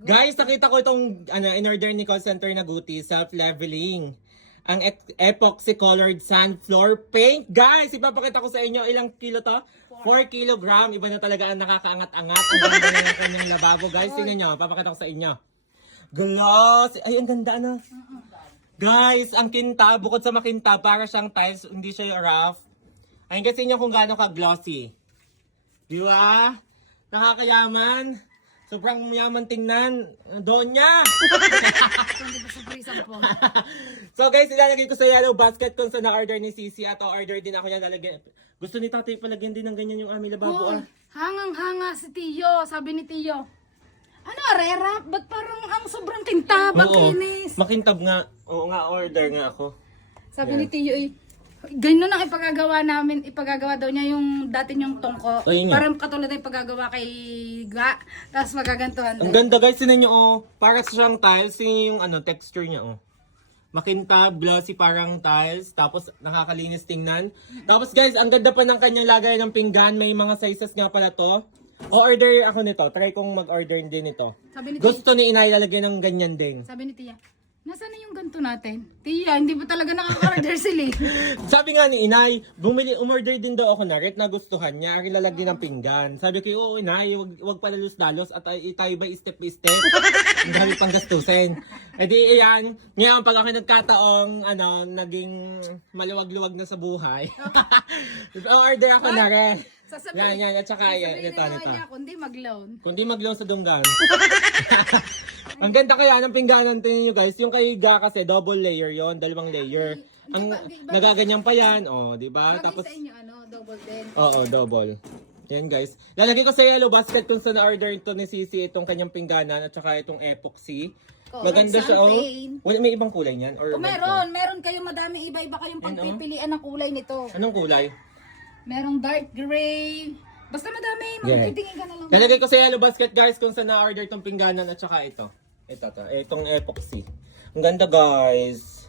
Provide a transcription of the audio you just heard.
Guys, nakita ko itong in-order ni call center na Guti, self-leveling. Ang epoxy colored sand floor paint. Guys, ipapakita ko sa inyo ilang kilo to? 4 kilogram. Iba na talaga ang nakakaangat-angat. Ang ganda na yung kanyang lababo. Guys, tingnan nyo. Papakita ko sa inyo. Gloss. Ay, ang ganda na. Guys, ang kintab, bukod sa makintab, para siyang tiles, hindi siya rough. Ayun kasi inyo kung gaano ka-glossy. Di ba? Nakakayaman. Sobrang yaman tingnan. Doon niya! So guys, ilalagay ko sa yellow basket kung saan na-order ni Sisi at order din ako yan. Lalagyan. Gusto ni tatay palagyan din ng ganyan yung aming lababo. Hangang-hanga si Tiyo. Sabi ni Tiyo. Ano, rerap? Ba't parang ang sobrang kintab? Ang kinis. Makintab nga. Oo nga, order nga ako. Sabi ni Tiyo ganyan ang ipagagawa namin. Ipagagawa daw niya yung dati niyong tongko. Parang katulad na ipagagawa kay Ga. Tapos magagantuhan Ang din. ganda guys, tinan nyo oh. Para siyang tiles, yung texture niya oh. Makintab, glossy parang tiles, tapos nakakalinis tingnan. Tapos guys, ang ganda pa ng kanyang lagay ng pinggan, may mga sizes nga pala to. O-order ako nito, try kong mag-order din ito. Sabi ni Gusto ni Inay lalagyan ng ganyan din. Sabi ni Tia, nasaan na yung ganito natin? Tia, hindi ba talaga nakaka-order sila? Sabi nga ni Inay, umorder din daw ako na ret na gustuhan niya, lalagyan ng pinggan. Sabi ko, oo Inay, wag palalos-dalos at tayo ba step by step? Ang dami pang gastusin. E di iyan, ngayon pag ako nagkataong naging maluwag-luwag na sa buhay. Order ako na rin. Yan, at saka yan, ito. Kundi mag-loan. Kundi mag-loan sa dunggan. Ang ganda kaya ng pingganan tingnan nyo guys. Yung kay Ga kasi double layer yon, dalawang layer. Ang nagaganyan pa yan, oh, di ba? Tapos sa inyo double din. oo, double. Yan guys. Lalagay ko sa yellow basket kung saan na-order ito ni Sisi itong kanyang pingganan at saka itong epoxy. Maganda siya oh. Wala, may ibang kulay niyan or Meron kayong madaming iba-iba kayong pagpipilian ng kulay nito. Anong kulay? Merong dark gray. Basta madami, magtitingin ka na lang. Lalagay ko sa yellow basket guys kung saan na-order itong pingganan at saka ito. Itong epoxy. Ang ganda guys.